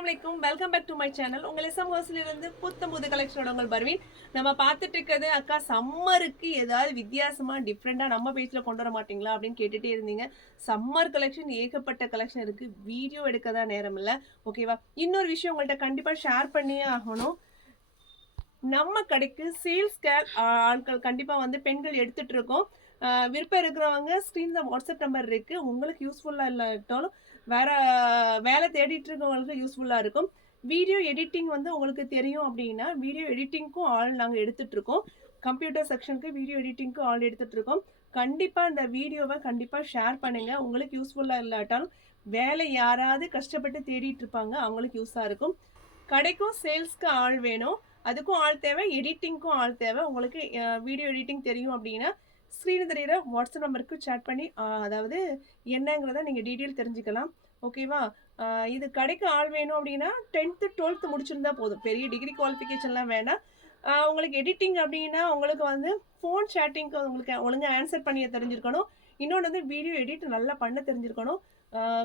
Assalamualaikum, welcome back to my channel. உங்கள் SM ஹவுஸ்ல இருந்து புத்தம் புது கலெக்ஷனோட உங்கள் பர்வீன். நம்ம பார்த்துட்டு இருக்கிறது அக்கா சம்மருக்கு ஏதாவது வித்தியாசமா டிஃப்ரெண்டா நம்ம பேஜ்ல கொண்டு வர மாட்டீங்களா அப்படின்னு கேட்டுட்டே இருந்தீங்க. சம்மர் கலெக்ஷன் ஏகப்பட்ட கலெக்ஷன் இருக்கு. வீடியோ எடுக்க தான் நேரம் இல்லை. ஓகேவா? இன்னொரு விஷயம் உங்கள்கிட்ட கண்டிப்பா ஷேர் பண்ணியே ஆகணும். நம்ம கடைக்கு சேல்ஸ் ஆட்கள் கண்டிப்பா வந்து பெண்கள் எடுத்துட்டு இருக்கோம். விருப்பம் இருக்கிறவங்க ஸ்க்ரீன்ல வாட்ஸ்அப் நம்பர் இருக்கு. உங்களுக்கு யூஸ்ஃபுல்லா இல்லாட்டாலும் வேற வேலை தேடிட்டு இருக்கவங்களுக்கு யூஸ்ஃபுல்லா இருக்கும். வீடியோ எடிட்டிங் வந்து உங்களுக்கு தெரியும் அப்படின்னா வீடியோ எடிட்டிங்க்கும் ஆள் நாங்கள் எடுத்துட்டு இருக்கோம். கம்ப்யூட்டர் செக்ஷனுக்கு வீடியோ எடிட்டிங்க்கு ஆள் எடுத்துட்டு இருக்கோம். கண்டிப்பா இந்த வீடியோவை கண்டிப்பா ஷேர் பண்ணுங்க. உங்களுக்கு யூஸ்ஃபுல்லா இல்லாட்டாலும் வேலை யாராவது கஷ்டப்பட்டு தேடிட்டு இருப்பாங்க, அவங்களுக்கு யூஸா இருக்கும். கடைக்கும் சேல்ஸ்க்கு ஆள் வேணும், அதுக்கும் ஆள் தேவை, எடிட்டிங்க்கும் ஆள் தேவை. உங்களுக்கு வீடியோ எடிட்டிங் தெரியும் அப்படின்னா ஸ்க்ரீன் தெரியிற வாட்ஸ்அப் நம்பருக்கு சேட் பண்ணி அதாவது என்னங்கிறத நீங்கள் டீட்டெயில் தெரிஞ்சுக்கலாம். ஓகேவா? இது கடைக்கு ஆள் வேணும் அப்படின்னா 10th 12th முடிச்சிருந்தா போதும். பெரிய டிகிரி குவாலிஃபிகேஷன்லாம் வேண்டாம். உங்களுக்கு எடிட்டிங் அப்படின்னா உங்களுக்கு வந்து ஃபோன் சேட்டிங்க்கு உங்களுக்கு ஒழுங்காக ஆன்சர் பண்ணி தெரிஞ்சிருக்கணும். இன்னொன்று வந்து வீடியோ எடிட் நல்லா பண்ண தெரிஞ்சிருக்கணும்.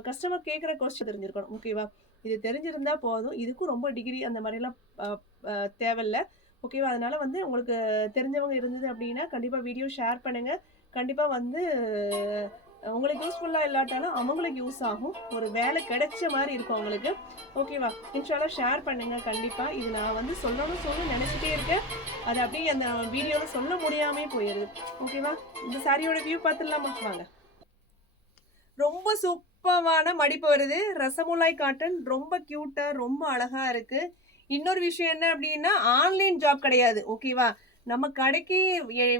கஸ்டமர் கேட்குற கொஸ்டின் தெரிஞ்சிருக்கணும். ஓகேவா? இது தெரிஞ்சிருந்தா போதும். இதுக்கும் ரொம்ப டிகிரி அந்த மாதிரிலாம் தேவையில்லை. ஓகேவா? அதனால வந்து உங்களுக்கு தெரிஞ்சவங்க இருந்தது அப்படின்னா கண்டிப்பாக வீடியோ ஷேர் பண்ணுங்கள். கண்டிப்பாக வந்து உங்களுக்கு யூஸ்ஃபுல்லாக இல்லாட்டாலும் அவங்களுக்கு யூஸ் ஆகும். ஒரு வேலை கிடைச்ச மாதிரி இருக்கும் அவங்களுக்கு. ஓகேவா? இன்ஷால்லா ஷேர் பண்ணுங்கள். கண்டிப்பாக இது நான் வந்து சொல்லணும்னு நினச்சிட்டே இருக்கேன். அது அப்படியே அந்த வீடியோவில் சொல்ல முடியாமே போயிடுது. ஓகேவா? இந்த சாரியோட வியூ பார்த்துடலாமா? வாங்க. ரொம்ப சூப்பரான மடிப்பு வருது. ரசமுலாய் காட்டன், ரொம்ப கியூட்டா ரொம்ப அழகா இருக்கு. இன்னொரு விஷயம் என்ன அப்படின்னா ஆன்லைன் ஜாப் கிடையாது. ஓகேவா? நம்ம கடைக்கு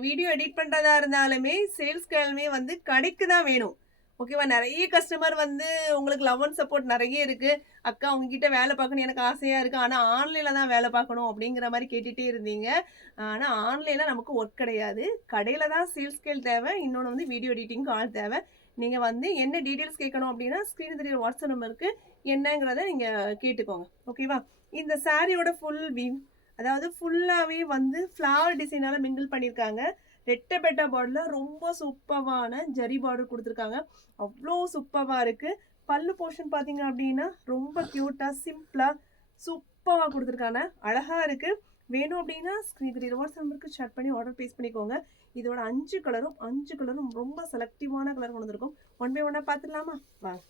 வீடியோ எடிட் பண்றதா இருந்தாலுமே சேல்ஸ்களுமே வந்து கடைக்கு தான் வேணும். ஓகேவா? நிறைய கஸ்டமர் வந்து உங்களுக்கு லவ் அண்ட் சப்போர்ட் நிறைய இருக்கு. அக்கா உங்ககிட்ட வேலை பார்க்கணும் எனக்கு ஆசையா இருக்கு, ஆனா ஆன்லைன்ல தான் வேலை பார்க்கணும் அப்படிங்கிற மாதிரி கேட்டுட்டே இருந்தீங்க. ஆனா ஆன்லைன்ல நமக்கு ஒர்க் கிடையாது. கடையில தான் சேல்ஸ்கேல் தேவை. இன்னொன்று வந்து வீடியோ எடிட்டிங்க்கு ஆள் தேவை. நீங்க வந்து என்ன டீடைல்ஸ் கேட்கணும் அப்படின்னா ஸ்க்ரீன் தெரியுற வாட்ஸ்அப் நம்பருக்கு என்னங்கிறத நீங்க கேட்டுக்கோங்க. ஓகேவா? இந்த சாரியோட ஃபுல் வியூ, அதாவது ஃபுல்லாவே வந்து ஃப்ளவர் டிசைனால மிங்கிள் பண்ணியிருக்காங்க. ரெட்டை பெட்டா பார்டர்ல ரொம்ப சூப்பரான ஜரி பார்டர் கொடுத்துருக்காங்க. அவ்வளோ சூப்பராக இருக்கு. பல்லு போர்ஷன் பார்த்தீங்க அப்படின்னா ரொம்ப கியூட்டா சிம்பிளா சூப்பராக கொடுத்துருக்காங்க. அழகா இருக்கு. வேணும் அப்படின்னா ஸ்க்ரீன் தெரியுற வாட்ஸ்அப் நம்பருக்கு சேட் பண்ணி ஆர்டர் பேஸ் பண்ணிக்கோங்க. இதோட 5 கலரும் ரொம்ப செலக்டிவான கலர் கொண்டு வந்திருக்கும். ஒன் பை ஒன்னா பார்த்துடலாமா? வாங்க.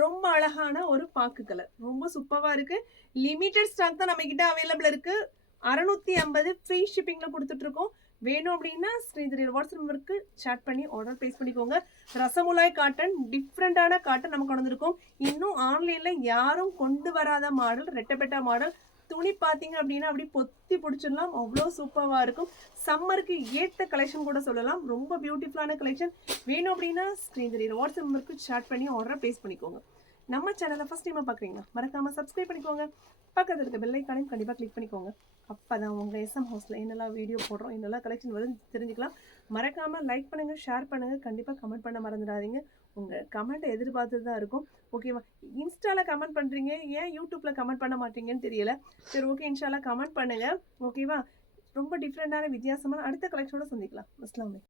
ரொம்ப அழகான ஒரு பாக்கு கலர், ரொம்ப சூப்பராக இருக்கு. லிமிடெட் ஸ்டாக் தான் நம்ம கிட்ட அவைலபிள் இருக்கு. 650 ஃப்ரீ ஷிப்பிங்ல கொடுத்துட்டு இருக்கோம். வேணும் அப்படின்னா ஸ்க்ரீன் தெரியுற வாட்ஸ்அப் நம்பருக்கு சேட் பண்ணி ஆர்டர் பேஸ் பண்ணிக்கோங்க. ரசமுலாய் காட்டன், டிஃப்ரெண்டான காட்டன் நம்ம கொண்டு வந்திருக்கோம். இன்னும் ஆன்லைன்ல யாரும் கொண்டு வராத மாடல், ரெட்டப்பெட்டா மாடல். துணி பார்த்தீங்க அப்படின்னா அப்படி பொத்தி பிடிச்சிடலாம். அவ்வளோ சூப்பராக இருக்கும். சம்மருக்கு ஏற்ற கலெக்ஷன் கூட சொல்லலாம். ரொம்ப பியூட்டிஃபுல்லான கலெக்ஷன். வேணும் அப்படின்னா ஸ்க்ரீன் தெரியுற வாட்ஸ்அப் நம்பருக்கு சேட் பண்ணி ஆர்டர் பேஸ் பண்ணிக்கோங்க. நம்ம சேனலை ஃபர்ஸ்ட் டைமாக பார்க்குறீங்களா? மறக்காமல் சப்ஸ்கிரைப் பண்ணிக்கோங்க. பக்கத்தில் இருக்க பெல் ஐக்கானையும் கண்டிப்பாக கிளிக் பண்ணிக்கோங்க. அப்போ தான் உங்கள் எஸ்எம் ஹவுஸில் என்னெல்லாம் வீடியோ போடுறோம், என்னெல்லாம் கலெக்ஷன் வருது தெரிஞ்சுக்கலாம். மறக்காமல் லைக் பண்ணுங்கள், ஷேர் பண்ணுங்கள், கண்டிப்பாக கமெண்ட் பண்ண மறந்துடாதீங்க. உங்கள் கமெண்ட்டை எதிர்பார்த்து தான் இருக்கும். ஓகேவா? இன்ஸ்டாவில் கமெண்ட் பண்ணுறீங்க, ஏன் யூடியூப்பில் கமெண்ட் பண்ண மாட்டீங்கன்னு தெரியல. சரி, ஓகே, இன்ஷால்லா கமெண்ட் பண்ணுங்கள். ஓகேவா? ரொம்ப டிஃப்ரெண்டான வித்தியாசமான அடுத்த கலெக்ஷனோட சந்திக்கலாம். அஸ்ஸலாமு அலைக்கும்.